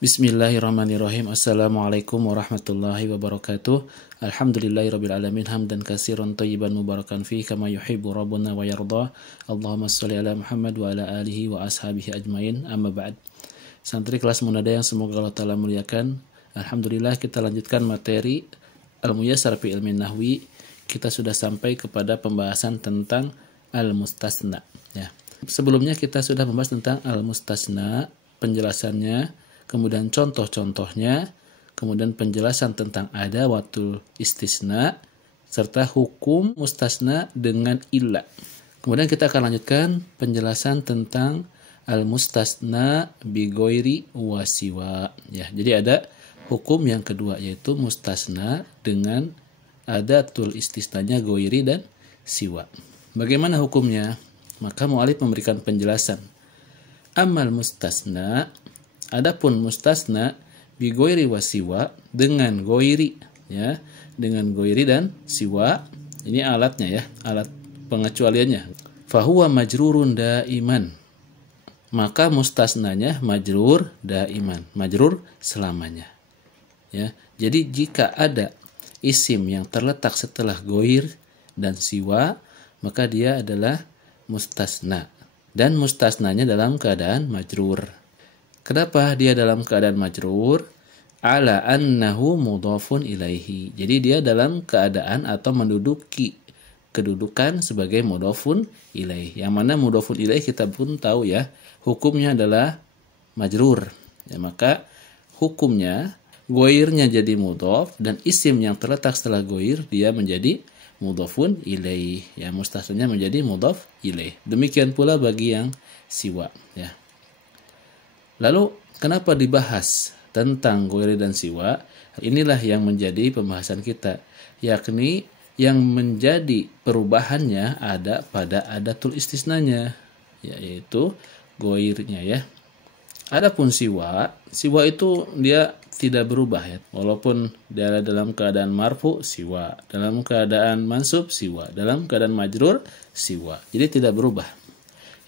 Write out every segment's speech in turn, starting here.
Bismillahirrahmanirrahim. Assalamualaikum warahmatullahi wabarakatuh. Alhamdulillahirrabbilalamin. Hamdan katsiran thayyiban mubarakan fi kama yuhibbu rabbuna wa yarda. Allahumma sholli ala Muhammad wa ala alihi wa ashabihi ajmain. Amma ba'd. Santri kelas Munada yang semoga Allah Ta'ala muliakan. Alhamdulillah, kita lanjutkan materi Al-Muyassar fi Ilmin Nahwi. Kita sudah sampai kepada pembahasan tentang Al-Mustasna, ya. Sebelumnya kita sudah membahas tentang Al-Mustasna, penjelasannya, kemudian contoh-contohnya, kemudian penjelasan tentang adawatul istisna, serta hukum mustasna dengan illa. Kemudian kita akan lanjutkan penjelasan tentang al-mustasna bi ghairi wa siwa. Ya, jadi ada hukum yang kedua, yaitu mustasna dengan adatul istisnanya ghairi dan siwa. Bagaimana hukumnya? Maka mu'alif memberikan penjelasan. Amal mustasna, adapun mustasna bi ghairi wa siwa, dengan ghairi, ya, dengan ghairi dan siwa, ini alatnya, ya, alat pengecualiannya. Fahuwa majrurun daiman, maka mustasnanya majrur daiman, majrur selamanya, ya. Jadi jika ada isim yang terletak setelah ghair dan siwa, maka dia adalah mustasna, dan mustasnanya dalam keadaan majrur. Kenapa dia dalam keadaan majrur? Ala annahu mudhafun ilaihi. Jadi dia dalam keadaan atau menduduki kedudukan sebagai mudhafun ilaihi. Yang mana mudhafun ilaihi kita pun tahu, ya, hukumnya adalah majrur. Ya, maka hukumnya ghairnya jadi mudhaf dan isim yang terletak setelah ghair dia menjadi mudhafun ilaihi. Ya, mustasnanya menjadi mudhaf ilaihi. Demikian pula bagi yang siwa, ya. Lalu kenapa dibahas tentang ghairi dan siwa? Inilah yang menjadi pembahasan kita, yakni yang menjadi perubahannya ada pada adatul istisnanya, yaitu ghairnya, ya. Adapun siwa itu dia tidak berubah, ya. Walaupun dia dalam keadaan marfu siwa, dalam keadaan mansub siwa, dalam keadaan majrur siwa. Jadi tidak berubah.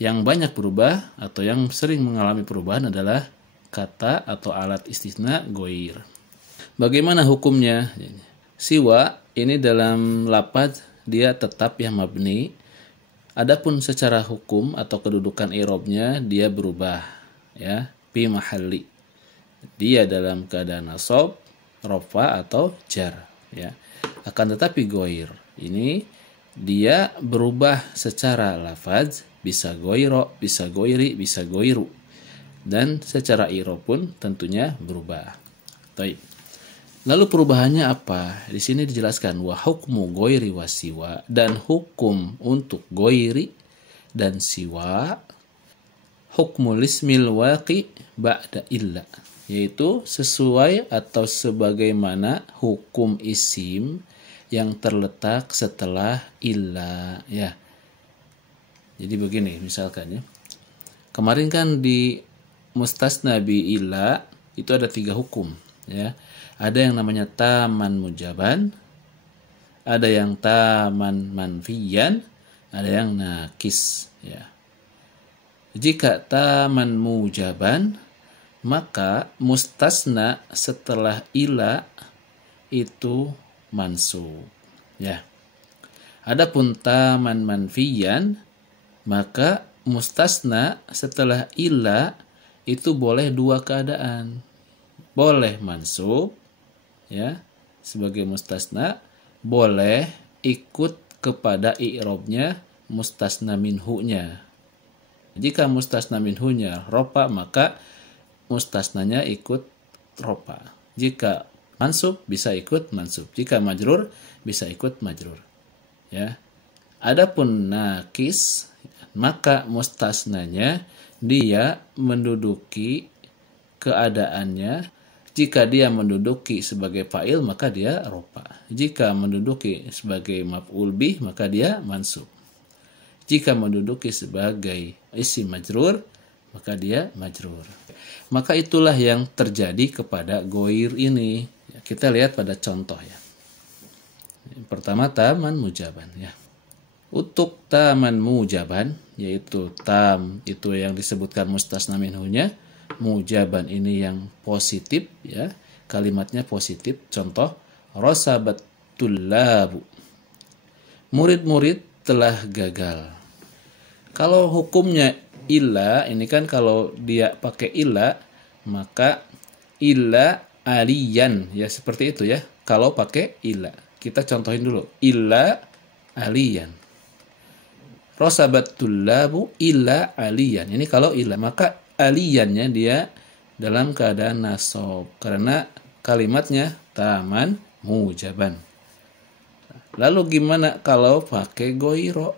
Yang banyak berubah atau yang sering mengalami perubahan adalah kata atau alat istisna ghair. Bagaimana hukumnya? Siwa ini dalam lafaz dia tetap yang mabni. Adapun secara hukum atau kedudukan i'rabnya dia berubah, ya, fi mahalli. Dia dalam keadaan nasab, rafa atau jar, ya. Akan tetapi ghair ini dia berubah secara lafaz, bisa ghairo, bisa ghairi, bisa ghairu. Dan secara i'rab pun tentunya berubah. Baik. Lalu perubahannya apa? Di sini dijelaskan wa hukmu ghairi wa siwa, dan hukum untuk ghairi dan siwa hukmul ismil waqi ba'da illa, yaitu sesuai atau sebagaimana hukum isim yang terletak setelah illa, ya. Jadi begini, misalkan, ya. Kemarin kan di mustasna bi illa itu ada 3 hukum, ya. Ada yang namanya taman mujaban, ada yang taman manfiyan, ada yang nakis, ya. Jika taman mujaban, maka mustasna setelah illa itu mansub, ya. Adapun taman manfiyan, maka mustasna setelah illa itu boleh 2 keadaan. Boleh mansub, ya, sebagai mustasna, boleh ikut kepada i'rabnya mustasna minhu-nya. Jika mustasna minhu-nya rofa, maka mustasnanya ikut rofa. Jika mansub bisa ikut mansub. Jika majrur bisa ikut majrur, ya. Adapun nakis, maka mustasnanya dia menduduki keadaannya. Jika dia menduduki sebagai fa'il, maka dia rofa. Jika menduduki sebagai maf'ul bih, maka dia mansub. Jika menduduki sebagai isim majrur, maka dia majrur. Maka itulah yang terjadi kepada ghair ini. Kita lihat pada contoh, ya. Yang pertama taman mujaban, ya. Untuk taman mujaban, yaitu tam itu yang disebutkan mustasna minhunya, mujaban, ini yang positif ya, kalimatnya positif. Contoh, rosabat tullabu, murid-murid telah gagal. Kalau hukumnya illa, ini kan kalau dia pakai illa, maka illa aliyan ya, seperti itu ya. Kalau pakai illa, kita contohin dulu. Illa aliyan. Rosabat tullabu illa aliyan. Ini kalau illa, maka aliyannya dia dalam keadaan nasab karena kalimatnya taman mujaban. Lalu gimana kalau pakai goiro?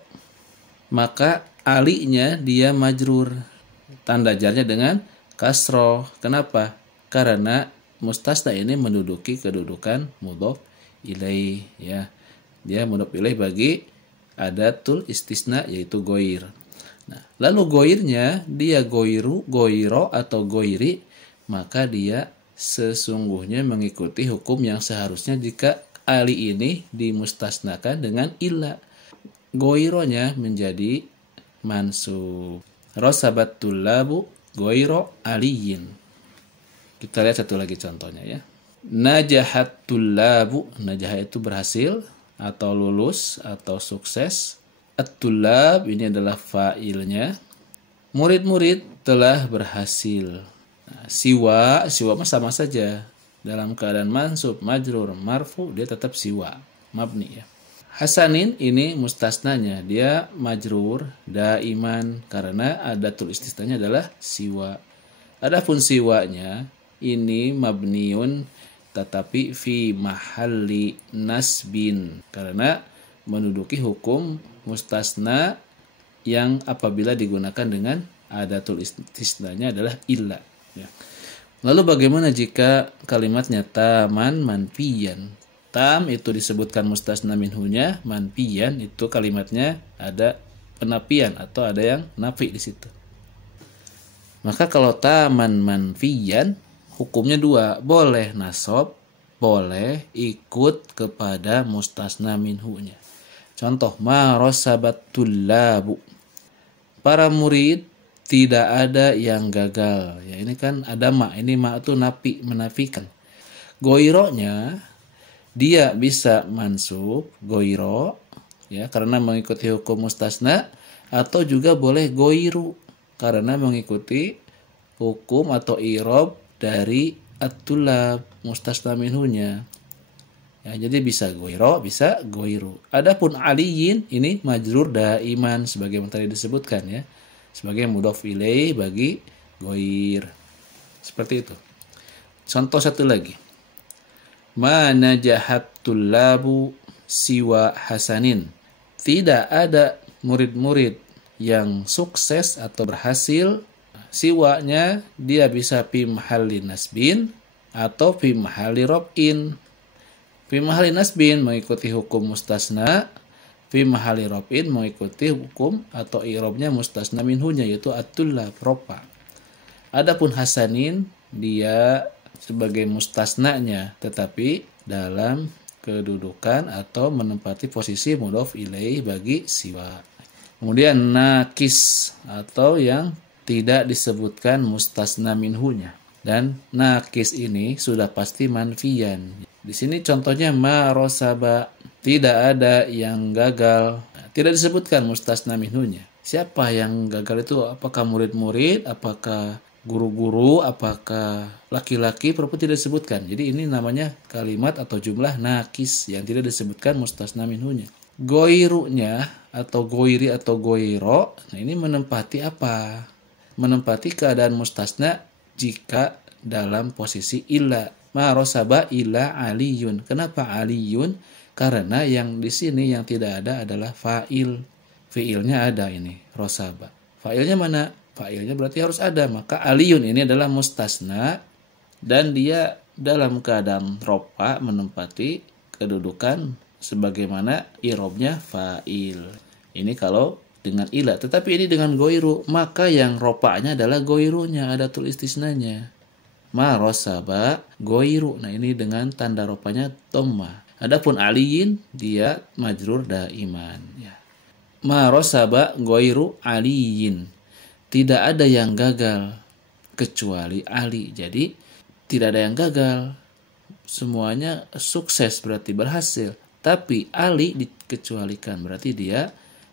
Maka alinya dia majrur. Tanda jarnya dengan kasroh. Kenapa? Karena mustasna ini menduduki kedudukan mudhof ilaih ya. Dia mudhof ilaih bagi adatul istisna yaitu goir. Nah, lalu goirnya dia goiru, goiro atau goiri, maka dia sesungguhnya mengikuti hukum yang seharusnya jika ali ini dimustasnakan dengan illa. Goironya menjadi mansub. Rosabat tullabu goiro aliyin. Kita lihat satu lagi contohnya ya. Najahat tullabu, najah itu berhasil atau lulus atau sukses. At-tullab ini adalah fa'ilnya. Murid-murid telah berhasil. Nah, siwa mah sama saja. Dalam keadaan mansub, majrur, marfu, dia tetap siwa, mabni ya. Hasanin ini mustasnanya, dia majrur, daiman, karena adatul istisnanya adalah siwa. Adapun siwanya, ini mabniun, tetapi fi mahalli nasbin, karena menduduki hukum mustasna yang apabila digunakan dengan adatul istisnanya adalah illa ya. Lalu bagaimana jika kalimatnya taman manfiyan? Tam itu disebutkan mustasna minhunya, manfiyan itu kalimatnya ada penafian atau ada yang nafi di situ. Maka kalau taman manfiyan hukumnya dua, boleh nasab, boleh ikut kepada mustasna minhunya. Contoh, ma rosabat tullabu, para murid tidak ada yang gagal. Ya, ini kan ada ma, ini ma itu nafi, menafikan. Goironya dia bisa mansub, goiro ya karena mengikuti hukum mustasna, atau juga boleh goiru karena mengikuti hukum atau irob dari at-tullab, mustasna minhunya. Ya, jadi bisa goiro, bisa goiru. Adapun aliyin ini majrur daiman sebagaimana tadi disebutkan ya, sebagai mudhof ilaih bagi goir. Seperti itu. Contoh satu lagi. Ma najahat tullabu siwa hasanin. Tidak ada murid-murid yang sukses atau berhasil. Siwanya dia bisa fi mahalli nasbin atau fi mahalli rob'in. Fi mahalli nasbin mengikuti hukum mustasna, fi mahalli rob'in mengikuti hukum atau i'rabnya mustasna minhunya yaitu at-tullab, ropa. Adapun hasanin dia sebagai mustasnanya tetapi dalam kedudukan atau menempati posisi mudhof ilaih bagi siwa. Kemudian nakis atau yang tidak disebutkan mustasna minhunya. Dan nakis ini sudah pasti manfiyan. Di sini contohnya ma rosaba, tidak ada yang gagal. Tidak disebutkan mustasna minhunya. Siapa yang gagal itu? Apakah murid-murid, apakah guru-guru, apakah laki-laki, perempuan, tidak disebutkan. Jadi ini namanya kalimat atau jumlah nakis yang tidak disebutkan mustasna minhunya. Goirunya atau goiri atau goiro, nah ini menempati apa? Menempati keadaan mustasna jika dalam posisi illa. Ma rosaba illa aliyun. Kenapa aliyun? Karena yang di sini yang tidak ada adalah fa'il. Fi'ilnya ada ini, rosaba. Fa'ilnya mana? Fa'ilnya berarti harus ada. Maka aliyun ini adalah mustasna dan dia dalam keadaan ropa menempati kedudukan sebagaimana irobnya fa'il. Ini kalau dengan ila, tetapi ini dengan goiru, maka yang ropanya adalah goirunya, ada tul istisnanya. Ma rosaba goiru. Nah ini dengan tanda ropanya dhamma. Adapun aliyin dia majrur daiman ya. Ma rosaba goiru aliyin. Tidak ada yang gagal. kecuali Ali. Jadi tidak ada yang gagal. Semuanya sukses, berarti berhasil. Tapi Ali dikecualikan, berarti dia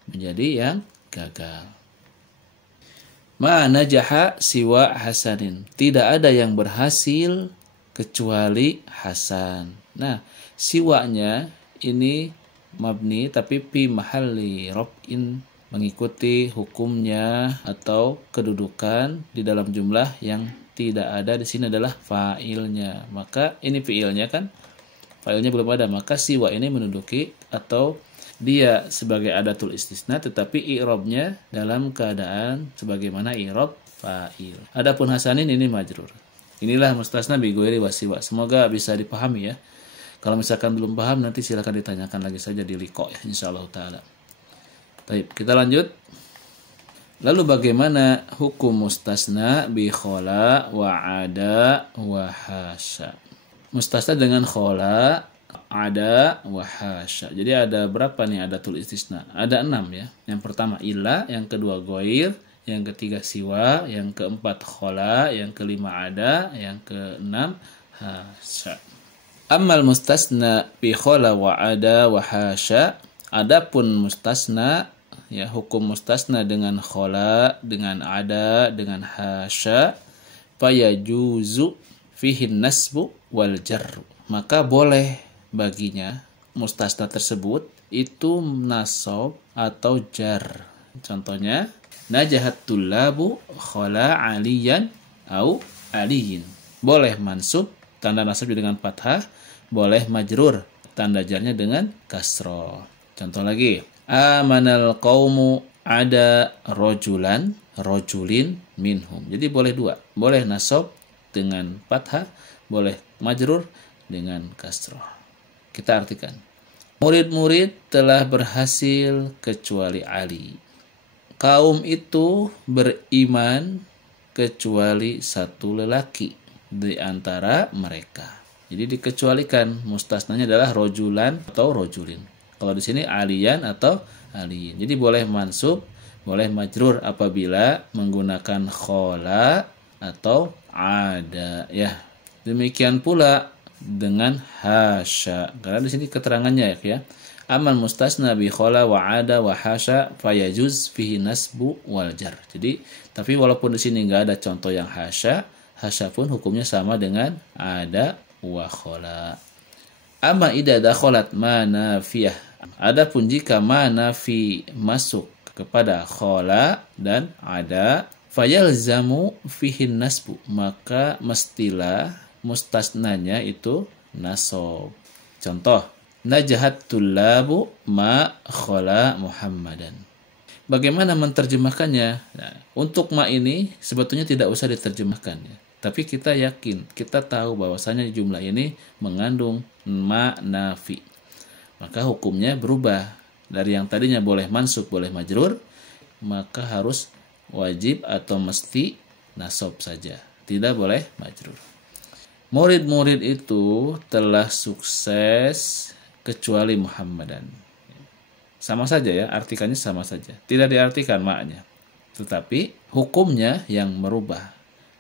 menjadi yang gagal. Ma najaha siwa Hasanin. Tidak ada yang berhasil kecuali Hasan. Nah, siwanya ini mabni tapi fi mahalli raf'in, mengikuti hukumnya atau kedudukan di dalam jumlah yang tidak ada di sini adalah fa'ilnya. Maka ini fi'ilnya kan, fa'ilnya belum ada, maka siwa ini menduduki atau dia sebagai adatul istisna tetapi i'rabnya dalam keadaan sebagaimana i'rab fa'il. Adapun hasanin ini majrur. Inilah mustasna bi ghairi wasiwa. Semoga bisa dipahami ya. Kalau misalkan belum paham nanti silakan ditanyakan lagi saja di liqa ya insyaallah taala. Baik, kita lanjut. Lalu bagaimana hukum mustasna bi khola wa ada wa hasya? Mustasna dengan khola, ada wa hasya. Jadi ada berapa nih adatul istisna? Ada 6 ya. Yang pertama illa, yang kedua ghair, yang ketiga siwa, yang keempat khola, yang kelima ada, yang keenam hasya. Ammal mustasna bi khola wa ada wa hasya. Adapun mustasna, ya hukum mustasna dengan khola, dengan ada, dengan hasya, fayajuzu fihi nasbu wal jarru. Maka boleh baginya mustasna tersebut itu nasab atau jar. Contohnya, najahat tullabu khola aliyan au aliyin. Boleh mansub, tanda nasab dengan fathah, boleh majrur, tanda jarnya dengan kasroh. Contoh lagi, amanal qaumu ada rojulan, rojulin minhum. Jadi boleh dua. Boleh nasab dengan fathah, boleh majrur dengan kasroh. Kita artikan. Murid-murid telah berhasil kecuali Ali. Kaum itu beriman kecuali satu lelaki di antara mereka. Jadi dikecualikan, mustasnanya adalah rojulan atau rojulin. Kalau di sini aliyan atau aliyin. Jadi boleh mansub, boleh majrur apabila menggunakan khola atau ada ya. Demikian pula dengan hasya. Karena di sini keterangannya ya. Amal mustasna bi khola wa ada wa hasya fayajuz fihi nasbu wal jar. Jadi tapi walaupun di sini enggak ada contoh yang hasya, hasya pun hukumnya sama dengan ada wa khola. Amma idza dakhalat ma nafiyah. Adapun jika ma nafi masuk kepada khola dan ada, fayalzamu fihi nasbu, maka mestilah mustasnanya itu nasab. Contoh, najahat tullabu ma khola Muhammadan. Bagaimana menerjemahkannya? Nah, untuk ma ini sebetulnya tidak usah diterjemahkan ya. Tapi kita yakin, kita tahu bahwasanya jumlah ini mengandung ma nafi. Maka hukumnya berubah. Dari yang tadinya boleh mansub, boleh majrur, maka harus wajib atau mesti nasab saja. Tidak boleh majrur. Murid-murid itu telah sukses kecuali Muhammadan. Sama saja ya, artikannya sama saja. Tidak diartikan maknya. Tetapi hukumnya yang merubah.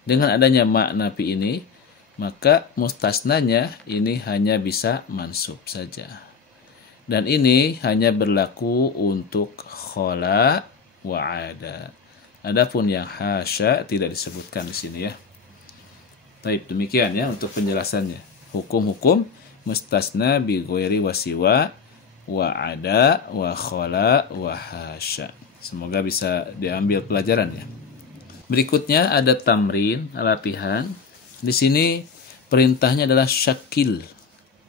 Dengan adanya makna fi ini, maka mustasnanya ini hanya bisa mansub saja. Dan ini hanya berlaku untuk khola wa ada. Adapun yang hasya tidak disebutkan di sini ya. Baik, demikian ya untuk penjelasannya. Hukum-hukum mustasna bi ghairi wasiwa wa ada wa khola wa hasya. Semoga bisa diambil pelajaran ya. Berikutnya ada tamrin, latihan. Di sini perintahnya adalah syakil.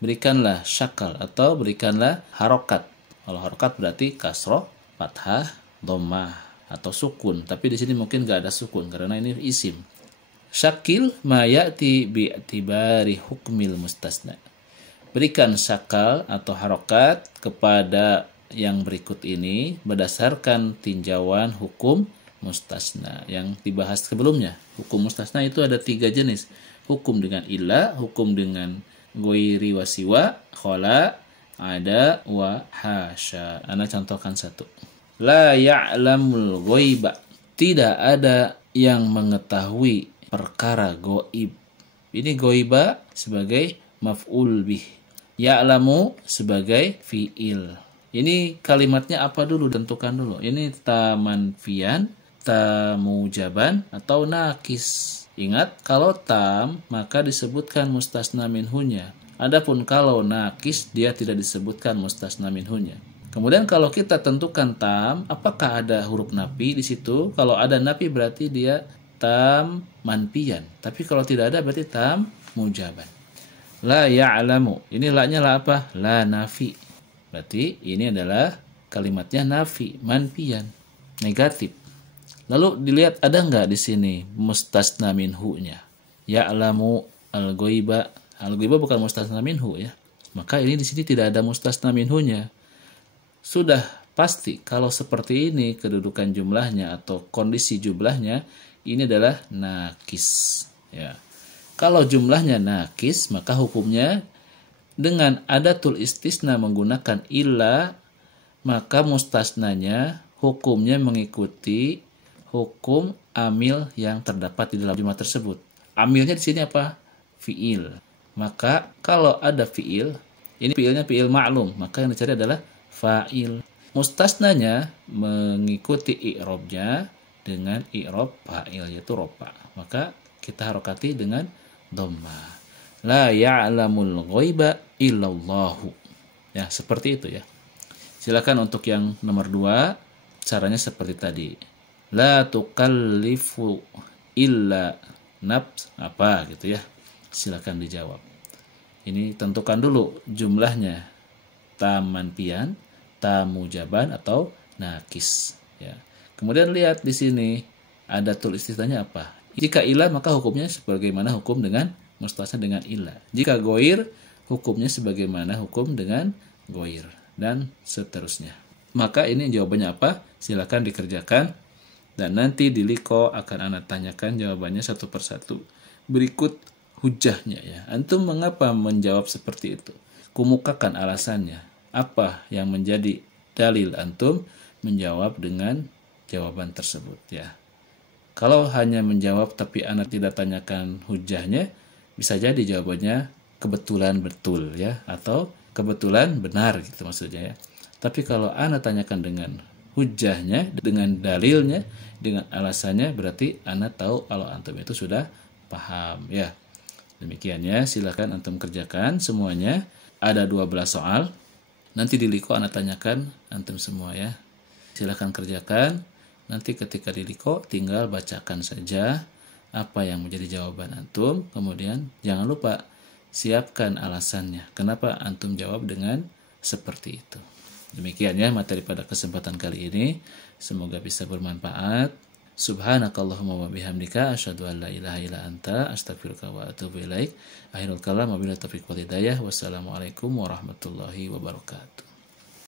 Berikanlah syakal atau berikanlah harokat. Kalau harokat berarti kasroh, fathah, dhammah atau sukun. Tapi di sini mungkin nggak ada sukun karena ini isim. Syakil ma ya'ti bi'tibari hukmil mustasna. Berikan syakal atau harokat kepada yang berikut ini berdasarkan tinjauan hukum mustasna yang dibahas sebelumnya. Hukum mustasna itu ada 3 jenis. Hukum dengan illa, hukum dengan ghairi wasiwa, khola, ada, wa hasya. Ana contohkan satu. La ya'lamul ghaiba. Tidak ada yang mengetahui perkara goib. Ini goiba sebagai maf'ul bih. Ya'lamu sebagai fi'il. Ini kalimatnya apa dulu? Tentukan dulu. Ini ta manfiyan, ta mujaban, atau nakis. Ingat, kalau tam maka disebutkan mustasna minhunya. Adapun kalau nakis dia tidak disebutkan mustasna minhunya. Kemudian kalau kita tentukan tam, apakah ada huruf nafi di situ? Kalau ada nafi berarti dia tam manfiyan. Tapi kalau tidak ada berarti tam mujaban. La ya'lamu. Ini la-nya la apa? La nafi. Berarti ini adalah kalimatnya nafi, manfiyan, negatif. Lalu dilihat ada nggak di sini mustasna minhu-nya? Ya'lamu al-ghoiba. Al-ghoiba bukan mustasna minhu ya. Maka ini di sini tidak ada mustasna minhu-nya. Sudah pasti kalau seperti ini kedudukan jumlahnya atau kondisi jumlahnya ini adalah nakis ya. Kalau jumlahnya nakis maka hukumnya dengan adatul istisna menggunakan illa, maka mustasnanya hukumnya mengikuti hukum amil yang terdapat di dalam jumlah tersebut. Amilnya di sini apa? Fi'il. Maka kalau ada fi'il, ini fi'ilnya fi'il ma'lum, maka yang dicari adalah fa'il. Mustasnanya mengikuti i'robnya dengan i'rob fa'il, yaitu rofa. Maka kita harokati dengan dhamma. La ya'lamul ghaiba illallahu. Ya, seperti itu ya. Silakan untuk yang nomor 2, caranya seperti tadi. La tukallifu illa nafs, apa gitu ya. Silakan dijawab. Ini tentukan dulu jumlahnya. Tam manfiyan, tam mujaban atau nakis ya. Kemudian lihat di sini ada tulis istilahnya apa? Jika ilah maka hukumnya sebagaimana hukum dengan mustasna dengan ilah. Jika goir, hukumnya sebagaimana hukum dengan goir. Dan seterusnya. Maka ini jawabannya apa? Silakan dikerjakan. Dan nanti di liko akan Anda tanyakan jawabannya satu persatu. Berikut hujahnya ya. Antum mengapa menjawab seperti itu? Kumukakan alasannya. Apa yang menjadi dalil antum menjawab dengan jawaban tersebut ya. Kalau hanya menjawab tapi Anda tidak tanyakan hujahnya, bisa jadi jawabannya kebetulan betul ya, atau kebetulan benar gitu maksudnya ya. Tapi kalau Anda tanyakan dengan hujahnya, dengan dalilnya, dengan alasannya, berarti Anda tahu kalau antum itu sudah paham ya. Demikian ya, silakan antum kerjakan semuanya. Ada 12 soal. Nanti di liko Anda tanyakan antum semua ya. Silakan kerjakan. Nanti ketika di liko tinggal bacakan saja apa yang menjadi jawaban antum, kemudian jangan lupa siapkan alasannya. Kenapa antum jawab dengan seperti itu. Demikian ya materi pada kesempatan kali ini. Semoga bisa bermanfaat. Subhanakallahumma wa bihamdika asyhadu an la ilaha illa anta astaghfiruka wa atubu ilaik. Akhirul kalam wabillahi taufiq wal hidayah. Wassalamualaikum warahmatullahi wabarakatuh.